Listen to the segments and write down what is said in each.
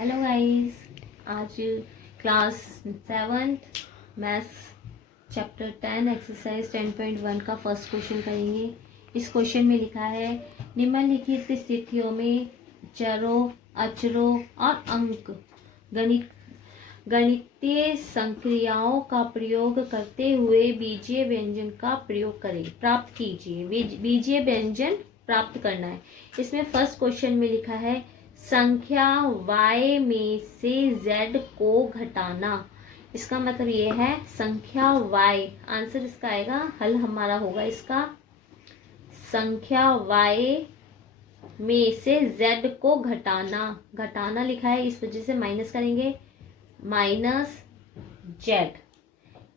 Hello guys, आज class 7th maths chapter 10 exercise 10.1 का first question करेंगे। इस क्वेश्चन में लिखा है निम्नलिखित स्थितियों में चरों, अचरों और अंक गणितीय संक्रियाओं का प्रयोग करते हुए बीजीय व्यंजन का प्रयोग करें, प्राप्त कीजिए। बीजीय व्यंजन प्राप्त करना है। इसमें फर्स्ट क्वेश्चन में लिखा है संख्या y में से z को घटाना। इसका मतलब ये है संख्या y, आंसर इसका आएगा, हल हमारा होगा इसका संख्या y में से z को घटाना। घटाना लिखा है, इस वजह से माइनस करेंगे, माइनस z।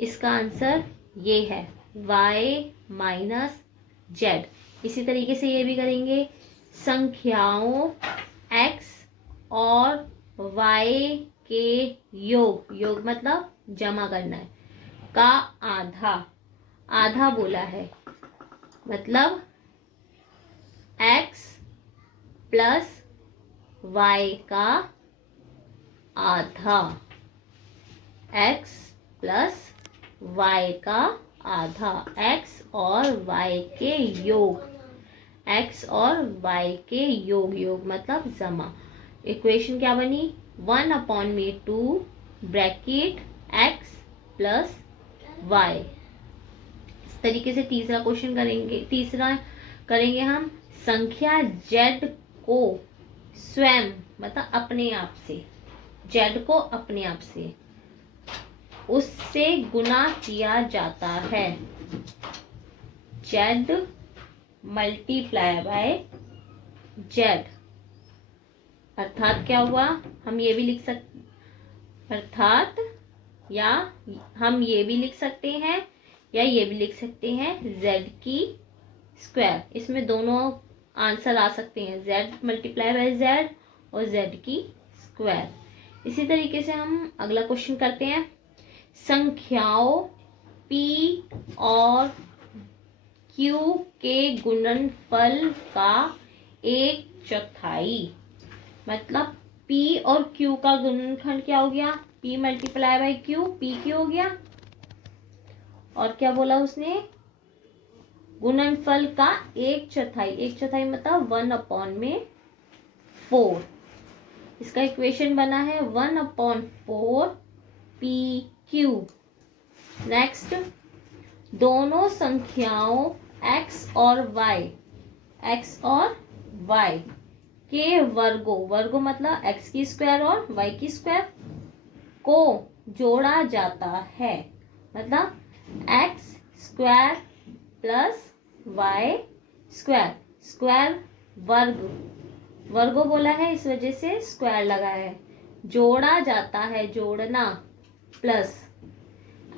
इसका आंसर ये है y माइनस z। इसी तरीके से ये भी करेंगे संख्याओं x और y के योग, योग मतलब जमा करना है, का आधा, आधा बोला है मतलब x प्लस y का आधा, x प्लस y का आधा, x और y के योग, x और y के योग, योग मतलब जमा। इक्वेशन क्या बनी 1/2 ब्रैकेट x प्लस y। इस तरीके से तीसरा क्वेश्चन करेंगे हम संख्या z को स्वयं मतलब अपने आप से, z को अपने आप से उससे गुना किया जाता है, z मल्टीप्लाई बाय z। अर्थात क्या हुआ, हम ये भी लिख सकते, अर्थात या हम ये भी लिख सकते हैं या ये भी लिख सकते हैं z की स्क्वायर। इसमें दोनों आंसर आ सकते हैं, z मल्टीप्लाई बाय z और z की स्क्वायर। इसी तरीके से हम अगला क्वेश्चन करते हैं संख्याओं p और q के गुणनफल का 1/4, मतलब p और q का गुणनफल क्या हो गया, p multiply by q, p q हो गया। और क्या बोला उसने, गुणनफल का 1/4, 1/4 मतलब 1/4। इसका इक्वेशन बना है 1/4 p q। नेक्स्ट, दोनों संख्याओं x और y के वर्गों मतलब x की स्क्वायर और y की स्क्वायर को जोड़ा जाता है, मतलब x square plus y square, square वर्गों बोला है, इस वजह से स्क्वायर लगा है, जोड़ा जाता है, जोड़ना, plus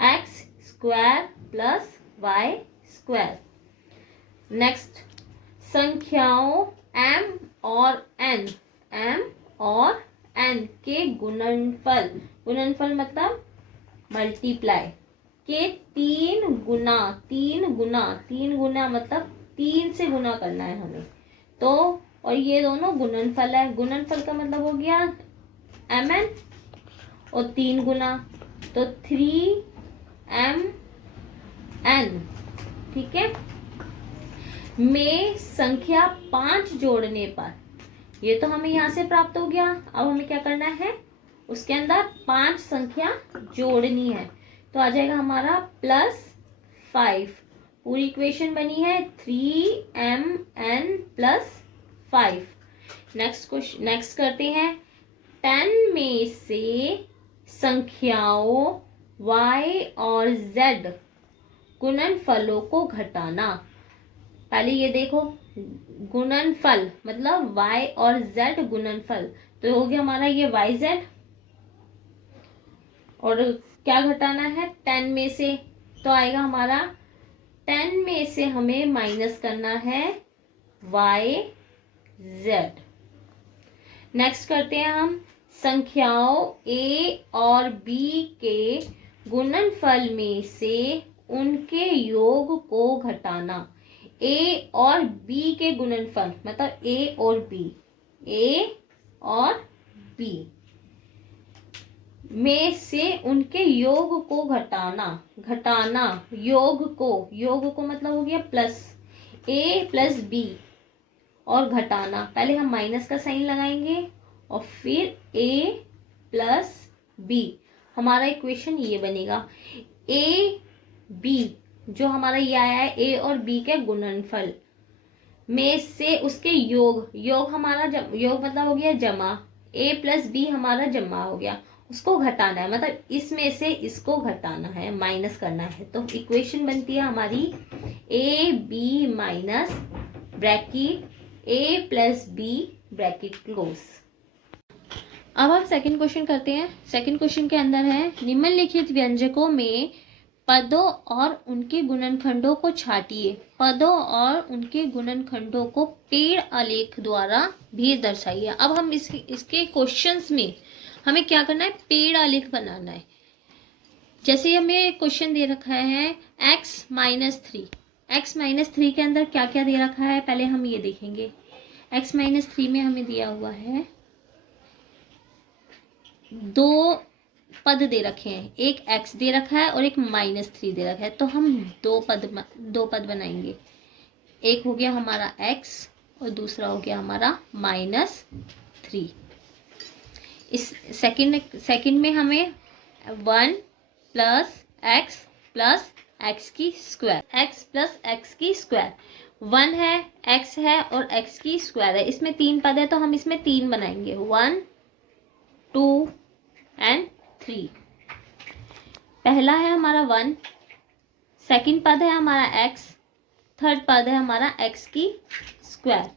x square plus y square. Next, संख्याओं m और n के गुणनफल मतलब मल्टीप्लाई के 3 गुना मतलब 3 से गुना करना है हमें, तो और ये दोनों गुणनफल है, गुणनफल का मतलब हो गया mn और 3 गुना तो 3mn, ठीक है। में संख्या 5 जोड़ने पर, ये तो हमें यहां से प्राप्त हो गया, अब हमें क्या करना है, उसके अंदर 5 संख्या जोड़नी है, तो आ जाएगा हमारा +5। पूरी इक्वेशन बनी है 3mn + 5। नेक्स्ट करते हैं 10 में से संख्याओं y और z गुणनफलों को घटाना। पहले ये देखो, गुणनफल मतलब y और z गुणनफल, तो हो गया हमारा ये yz, और क्या घटाना है 10 में से, तो आएगा हमारा 10 में से हमें माइनस करना है yz। नेक्स्ट करते हैं हम संख्याओं a और b के गुणनफल में से उनके योग को घटाना। a और b के गुणनफल मतलब a और b, में से उनके योग को घटाना, घटाना योग को मतलब हो गया प्लस, ए प्लस बी और घटाना, पहले हम माइनस का साइन लगाएंगे और फिर ए प्लस बी, हमारा इक्वेशन ये बनेगा। ए बी जो हमारा ये आया है, ए और बी के गुणनफल में से उसके योग, योग हमारा योग मतलब हो गया जमा, ए प्लस बी हमारा जमा हो गया, उसको घटाना है, मतलब इसमें से इसको घटाना है, माइनस करना है। तो इक्वेशन बनती है हमारी A B minus bracket A plus B bracket close. अब हम सेकंड क्वेश्चन करते हैं। सेकंड क्वेश्चन के अंदर है निम्नलिखित व्यंजकों में पदों और उनके गुणनखंडों को छांटिए, पदों और उनके गुणनखंडों को पेड़ आलेख द्वारा भी दर्शाइए। अब हम इसके क्वेश्चंस में हमें क्या करना है, पेड़ आलेख बनाना है। जैसे हमें क्वेश्चन दे रखा है x-3, x-3 के अंदर क्या क्या दे रखा है पहले हम ये देखेंगे। x-3 में हमें दिया हुआ है दो पद दे रखे हैं, एक x दे रखा है और एक -3 दे रखा है, तो हम दो पद बनाएंगे। एक हो गया हमारा x और दूसरा हो गया हमारा -3। इस सेकंड में हमें 1 प्लस x की स्क्वायर, 1 है, x है और x की स्क्वायर है। इसमें 3 पद है तो हम इसमें 3 बनाएंगे, 1 2 एंड 3। पहला है हमारा 1, सेकंड पद है हमारा x, थर्ड पद है हमारा x की स्क्वायर।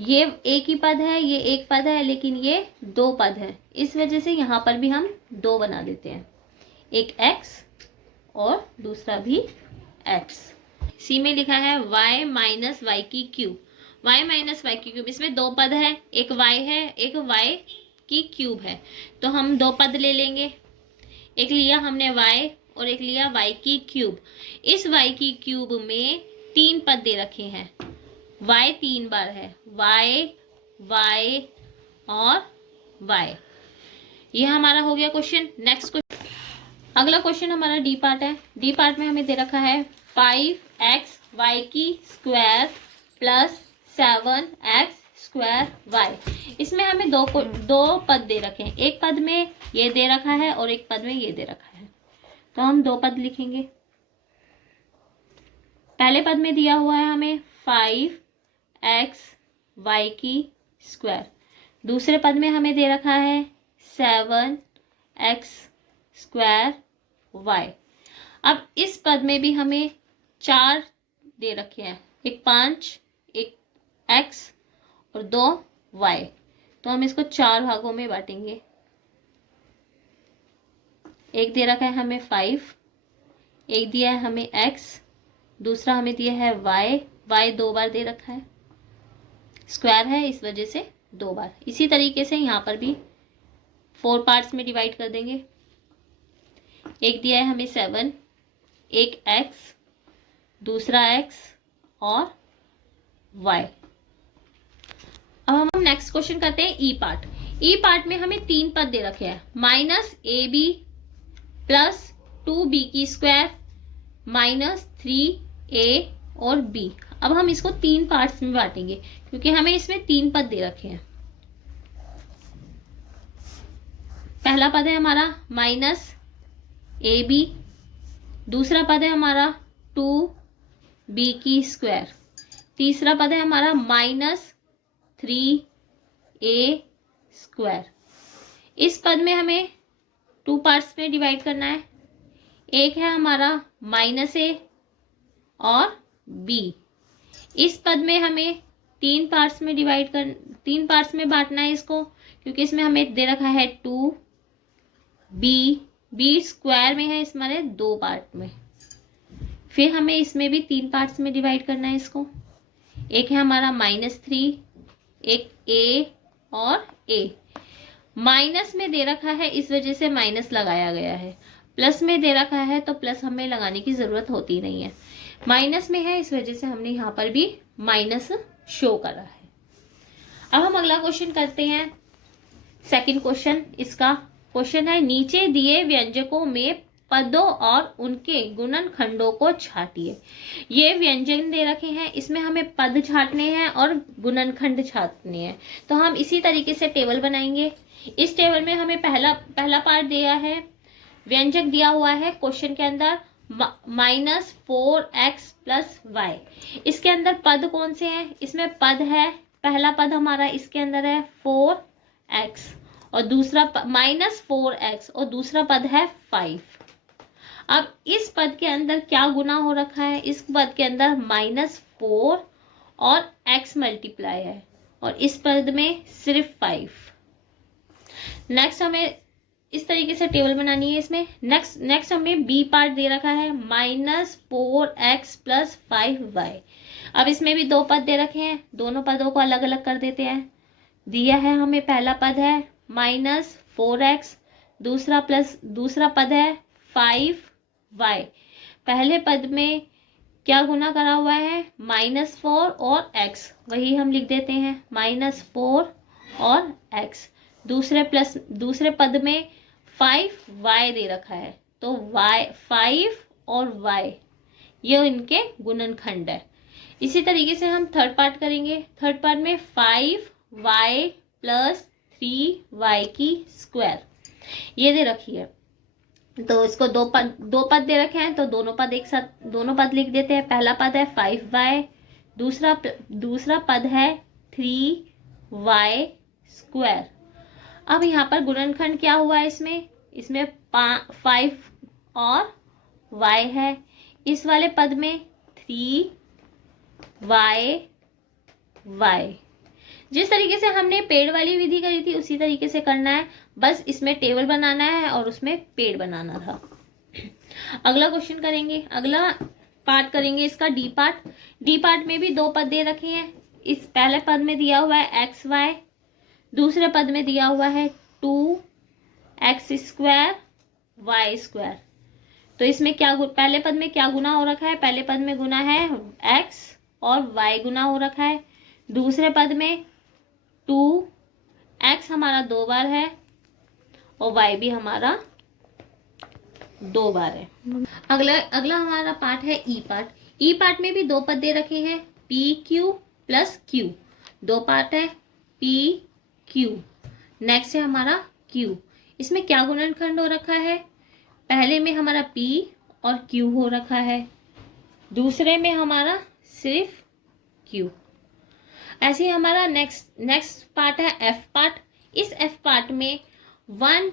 ये एक ही पद है, ये एक पद है, लेकिन ये 2 पद है, इस वजह से यहाँ पर भी हम 2 बना देते हैं, एक x और दूसरा भी x। सी में लिखा है y माइनस वाई की क्यूब, y माइनस वाई की क्यूब, इसमें 2 पद है, एक y है, एक y की क्यूब है, तो हम 2 पद ले लेंगे। एक लिया हमने y और एक लिया y की क्यूब। इस y की क्यूब में 3 पद दे रखे हैं, y 3 बार है, y और y। ये हमारा हो गया क्वेश्चन। नेक्स्ट क्वेश्चन, अगला क्वेश्चन हमारा डी पार्ट है। डी पार्ट में हमें दे रखा है 5x की square plus 7x square y। इसमें हमें दो पद दे रखे हैं, एक पद में ये दे रखा है और एक पद में ये दे रखा है, तो हम 2 पद लिखेंगे। पहले पद में दिया हुआ है हमें 5x की स्क्वायर, दूसरे पद में हमें दे रखा है 7x स्क्वायर y। अब इस पद में भी हमें 4 दे रखे हैं, एक 5, एक x और 2 y, तो हम इसको 4 भागों में बांटेंगे। एक दे रखा है हमें 5, एक दिया है हमें x, दूसरा हमें दिया है y 2 बार दे रखा है, स्क्वायर है इस वजह से 2 बार। इसी तरीके से यहाँ पर भी 4 पार्ट्स में डिवाइड कर देंगे। एक दिया है हमें 7, एक x, दूसरा x और y। अब हम नेक्स्ट क्वेश्चन करते हैं ई पार्ट। ई पार्ट में हमें 3 पद दे रखे हैं, -ab प्लस 2b की स्क्वायर -3a और b। अब हम इसको 3 पार्ट्स में बांटेंगे क्योंकि हमें इसमें 3 पद दे रखे हैं। पहला पद है हमारा -ab, दूसरा पद है हमारा 2b की स्क्वायर, तीसरा पद है हमारा -3a स्क्वायर। इस पद में हमें 2 पार्ट्स में डिवाइड करना है, एक है हमारा -a और b। इस पद में हमें 3 पार्ट्स में बांटना है इसको, क्योंकि इसमें हमें दे रखा है 2b स्क्वायर में है, इसमें 2 पार्ट में। फिर हमें इसमें भी 3 पार्ट्स में डिवाइड करना है इसको, एक है हमारा -3, एक a और a। माइनस में दे रखा है इस वजह से माइनस लगाया गया है, प्लस में दे रखा है तो प्लस हमें लगाने की जरूरत होती नहीं है, माइनस में है इस वजह से हमने यहाँ पर भी माइनस शो करा है। अब हम अगला क्वेश्चन करते हैं। सेकंड क्वेश्चन, इसका क्वेश्चन है नीचे दिए व्यंजकों में पदों और उनके गुणनखंडों को छाटिए। ये व्यंजन दे रखे हैं, इसमें हमें पद छाटने हैं और गुणनखंड छाटने हैं। तो हम इसी तरीके से टेबल बनाएंगे। इस टेबल में हमें पहला पार्ट दिया है, व्यंजक दिया हुआ है क्वेश्चन के अंदर -4x + y। इसके अंदर पद कौन से हैं? इसमें पद है, पहला पद हमारा इसके अंदर है 4x और दूसरा -4x और दूसरा पद है 5। अब इस पद के अंदर क्या गुना हो रखा है? इस पद के अंदर -4 और x मल्टीप्लाई है और इस पद में सिर्फ 5। नेक्स्ट हमें इस तरीके से टेबल बनानी है। इसमें नेक्स्ट हमें बी पार्ट दे रखा है -4x + 5y। अब इसमें भी दो पद दे रखे हैं, दोनों पदों को अलग अलग कर देते हैं। दिया है हमें पहला पद है -4x, दूसरा पद है 5y। पहले पद में क्या गुना करा हुआ है? -4 और x, वही हम लिख देते हैं -4 और x। दूसरे पद में 5y दे रखा है, तो y 5 और y ये इनके गुणनखंड है। इसी तरीके से हम थर्ड पार्ट करेंगे। थर्ड पार्ट में 5y + 3y² ये दे रखी है। तो इसको दो पद दे रखे हैं, तो दोनों पद लिख देते हैं। पहला पद है 5y, दूसरा पद है 3y²। अब यहाँ पर गुणनखंड क्या हुआ है? इसमें 5 और y है। इस वाले पद में 3y। जिस तरीके से हमने पेड़ वाली विधि करी थी उसी तरीके से करना है, बस इसमें टेबल बनाना है और उसमें पेड़ बनाना था। अगला क्वेश्चन करेंगे, अगला पार्ट करेंगे इसका डी पार्ट। डी पार्ट में भी दो पद दे रखे हैं। इस पहले पद में दिया हुआ है xy, दूसरे पद में दिया हुआ है 2x² y²। तो इसमें क्या पहले पद में क्या गुना हो रखा है? पहले पद में गुना है x और y गुना हो रखा है। दूसरे पद में 2x हमारा 2 बार है और y भी हमारा 2 बार है। अगला हमारा पार्ट है ई पार्ट। ई पार्ट में भी दो पद दे रखे हैं, pq + q। दो पार्ट है pq। नेक्स्ट है हमारा q। इसमें क्या गुणनखंड हो रखा है? पहले में हमारा p और q हो रखा है, दूसरे में हमारा सिर्फ q। ऐसे ही हमारा नेक्स्ट पार्ट है f पार्ट। इस f पार्ट में 1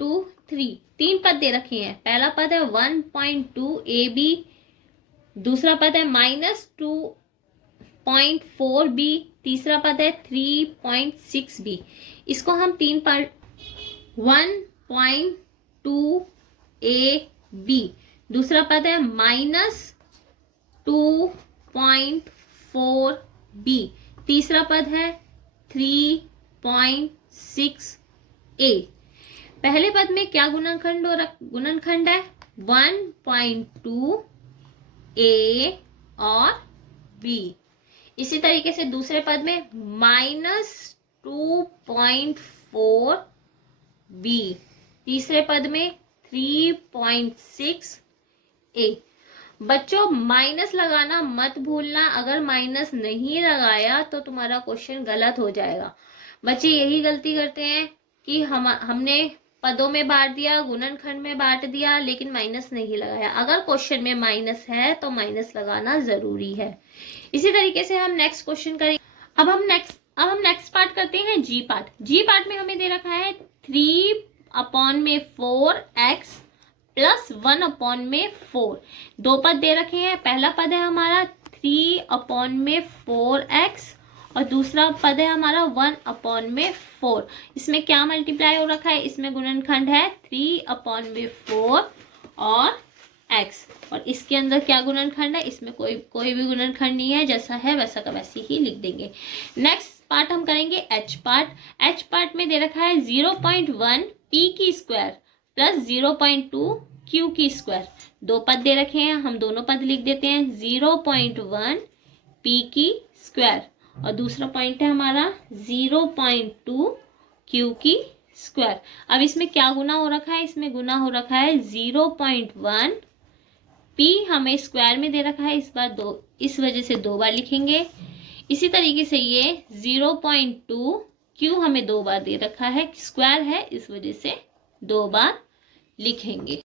2 3 तीन पद दे रखे हैं। पहला पद है 1.2 ab, दूसरा पद है -2.4 b, तीसरा पद है 3.6 b। इसको हम तीन पार्ट 1.2 ab, दूसरा पद है -2.4 b, तीसरा पद है 3.6 a। पहले पद में क्या गुणनखंड है? 1.2 a और b। इसी तरीके से दूसरे पद में -2.4 b, तीसरे पद में 3.6 a। बच्चों माइनस लगाना मत भूलना, अगर माइनस नहीं लगाया तो तुम्हारा क्वेश्चन गलत हो जाएगा। बच्चे यही गलती करते हैं कि हमने पदों में बांट दिया, गुणनखंड में बांट दिया, लेकिन माइनस नहीं लगाया। अगर क्वेश्चन में माइनस है तो माइनस लगाना जरूरी है। इसी तरीके से हम नेक्स्ट क्वेश्चन करेंगे। अब हम नेक्स्ट पार्ट करते हैं जी पार्ट। जी पार्ट में हमें दे रखा है 3/4x + 1/4। दो पद दे रखे हैं। पहला पद है हमारा 3/4x और दूसरा पद है हमारा 1/4। इसमें क्या मल्टीप्लाई हो रखा है? इसमें गुणनखंड है 3/4 और x। और इसके अंदर क्या गुणनखंड है? इसमें कोई भी गुणनखंड नहीं है, जैसा है वैसा का वैसे ही लिख देंगे। नेक्स्ट पार्ट हम करेंगे h पार्ट। h पार्ट में दे रखा है 0.1 p² + 0.2 q²। दो पद दे रखे हैं, हम दोनों पद लिख देते हैं 0.1 p² और दूसरा पॉइंट है हमारा 0.2 q²। स्क्वायर। अब इसमें क्या गुना हो रखा है, इसमें गुना हो रखा है 0.1, पी हमें स्क्वायर में दे रखा है, इस बार दो, इस वजह से 2 बार लिखेंगे। इसी तरीके से ये 0.2, क्यू हमें 2 बार दे रखा है, स्क्वायर है इस वजह से 2 बार लिखेंगे।